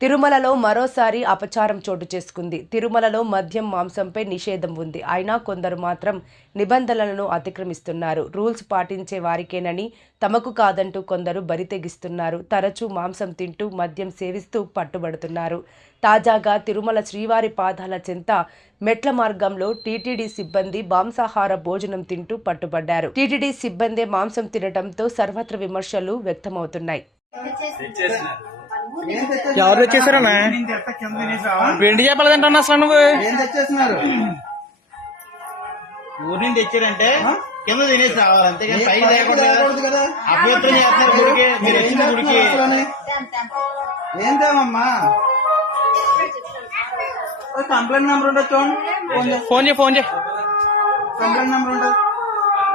తిరుమలలో మరోసారి అపచారం చోటు చేసుకుంది. తిరుమలలో మద్యం మాంసంపై నిషేధం ఉంది. అయినా కొందరు మాత్రం నిబంధనలను అతిక్రమిస్తున్నారు. రూల్స్ పాటించే వారికేనని తమకు కాదంటూ కొందరు బరితెగిస్తున్నారు తరచూ మాంసం తింటూ మద్యం సేవిస్తూ పట్టుబడుతున్నారు. తాజాగా తిరుమల శ్రీవారి పాదాల చెంత మెట్ల మార్గంలో టీటీడీ సిబ్బంది మాంసాహార భోజనం తింటూ పట్టుబడ్డారు. టీటీడీ సిబ్బంది మాంసం తినడంతో సర్వత్ర విమర్శలు వ్యక్తమవుతున్నాయి. ఎవరు తెచ్చేసారన్నా వెండి చేపలు తింటున్నా అసలు నువ్వు. ఏం తెచ్చేస్తున్నారు? ఊరి నుండి తెచ్చారంటే కింద తినేసి రావాలి అంతేగాని పైకి చేస్తున్నారు గుడికి మీరు వచ్చిన గుడికి కంప్లైంట్ నెంబర్ ఉంటుంది చూడండి ఫోన్ చేయి ఫోన్ చేయి కంప్లైంట్ నెంబర్ ఉంటుంది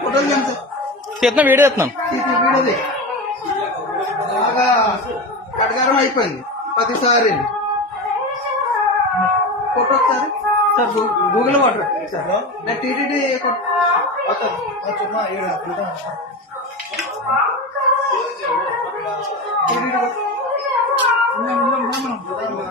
ఫోటోలు తెంపు. తీస్తున్నా వీడియో తీస్తున్నాను వీడియోది. బాగా కడగారం అయిపోయింది. ప్రతిసారి ఫోటో ఒకసారి. సార్ గూగుల్ వాటర్ సార్ నేను టీటీడీ టీటీడీ